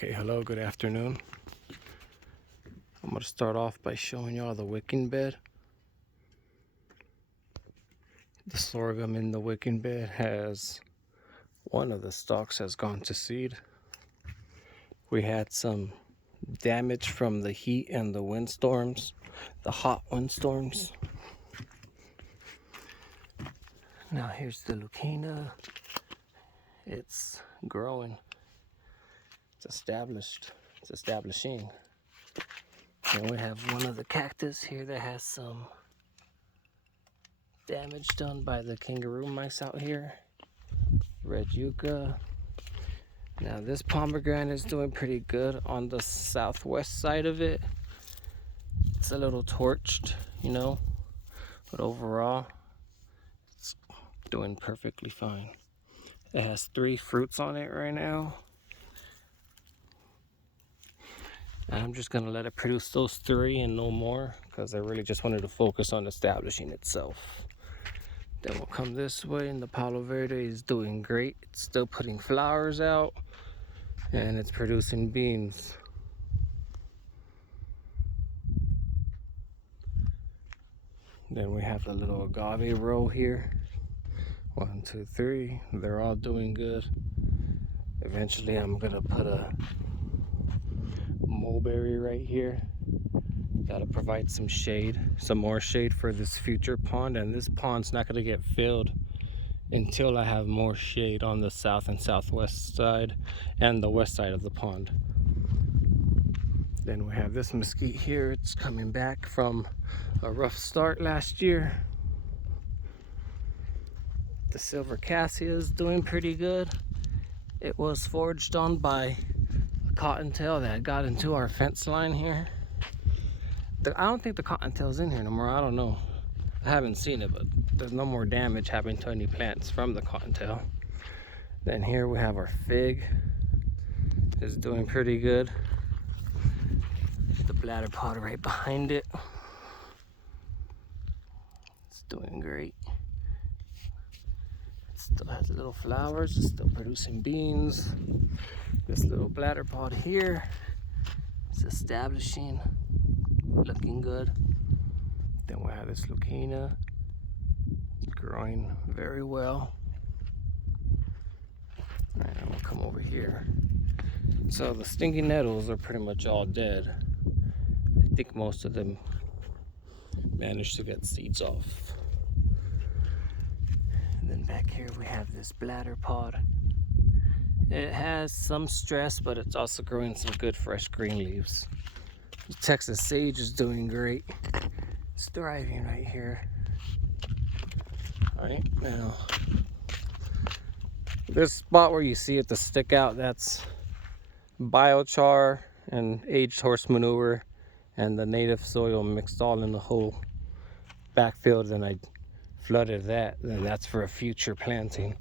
Okay, hello, good afternoon. I'm going to start off by showing y'all the wicking bed. The sorghum in the wicking bed has, one of the stalks has gone to seed. We had some damage from the heat and the windstorms, the hot windstorms. Now here's the Yucca. It's growing. It's established. It's establishing. And we have one of the cactus here that has some damage done by the kangaroo mice out here. Red Yucca. Now this pomegranate is doing pretty good on the southwest side of it. It's a little torched, but overall it's doing perfectly fine. It has 3 fruits on it right now. And I'm just gonna let it produce those 3 and no more, because I really just wanted to focus on establishing itself. Then we'll come this way, and the Palo Verde is doing great. It's still putting flowers out, and it's producing beans. Then we have the little agave row here. 1, 2, 3. They're all doing good. Eventually, I'm gonna put a mulberry right here. That'll provide some shade, some more shade for this future pond. And this pond's not gonna get filled until I have more shade on the south and southwest side and the west side of the pond. Then we have this mesquite here. It's coming back from a rough start last year. The silver cassia is doing pretty good. It was foraged on by a cottontail that got into our fence line here. I don't think the cottontail's in here no more. I don't know. I haven't seen it, but there's no more damage happening to any plants from the cottontail. Then here we have our fig. It's doing pretty good. The bladder pot right behind it. It's doing great. It still has little flowers. It's still producing beans. This little bladder pot here is establishing, looking good. Then we have this Yucca. It's growing very well. And we'll come over here. So the stinky nettles are pretty much all dead. I think most of them managed to get seeds off. And then back here we have this bladder pod. It has some stress, but it's also growing some good fresh green leaves. The Texas sage is doing great. It's thriving right here. All right, now this spot where you see it to stick out, that's biochar and aged horse manure and the native soil mixed all in the whole backfield. And I flooded that, and that's for a future planting.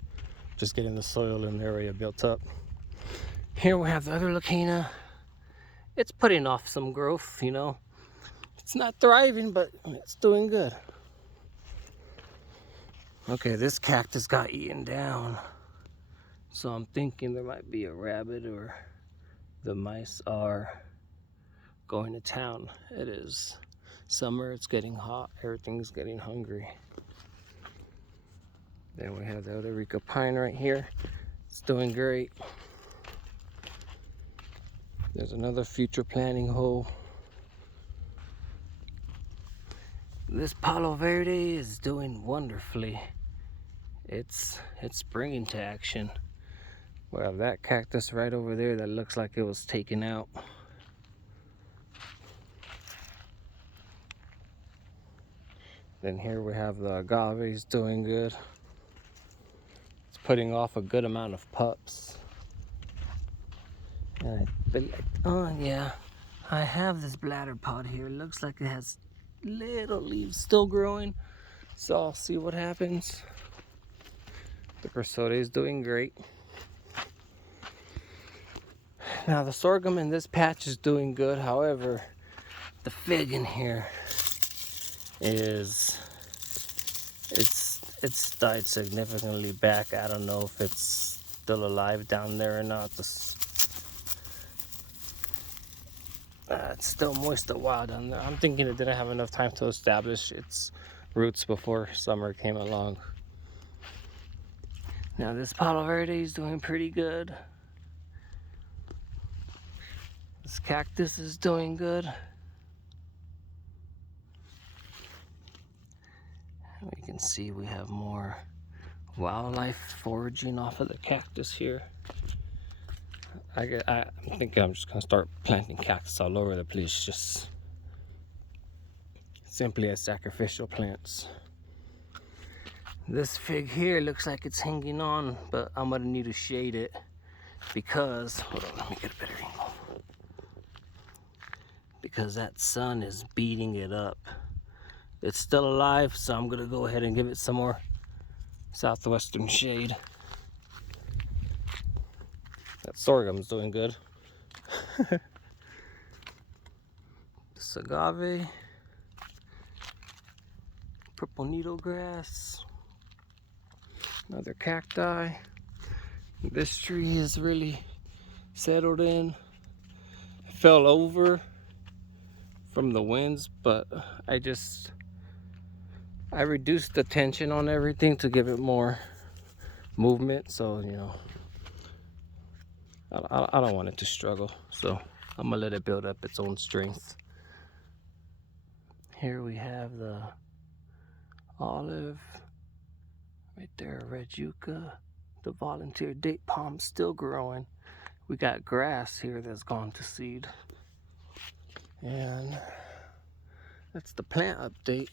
Just getting the soil in the area built up. Here we have the other Yucca. It's putting off some growth, It's not thriving, but it's doing good. Okay, this cactus got eaten down. So I'm thinking there might be a rabbit, or the mice are going to town. It is summer, it's getting hot, everything's getting hungry. Then we have the other Rica pine right here. It's doing great. There's another future planting hole. This Palo Verde is doing wonderfully. It's springing to action. We have that cactus right over there that looks like it was taken out. Then here we have the agaves doing good. It's putting off a good amount of pups. And I have this bladder pot here. It looks like it has little leaves still growing, so I'll see what happens. The Grossote is doing great. Now the sorghum in this patch is doing good. However, the fig in here it's died significantly back. I don't know if it's still alive down there or not. It's still moist a while down there. I'm thinking it didn't have enough time to establish its roots before summer came along. Now this Palo Verde is doing pretty good. This cactus is doing good. We can see we have more wildlife foraging off of the cactus here. I'm thinking I'm just gonna start planting cactus all over the place, just simply as sacrificial plants. This fig here looks like it's hanging on, but I'm gonna need to shade it because, hold on, let me get a better angle. Because that sun is beating it up. It's still alive, so I'm gonna go ahead and give it some more southwestern shade. That sorghum's doing good. This agave, purple needlegrass, another cacti. This tree is really settled in. It fell over from the winds, but I reduced the tension on everything to give it more movement, so you know, I don't want it to struggle, so I'm gonna let it build up its own strength. Here we have the olive, right there, red yucca, the volunteer date palm still growing. We got grass here that's gone to seed, and that's the plant update,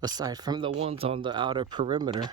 aside from the ones on the outer perimeter.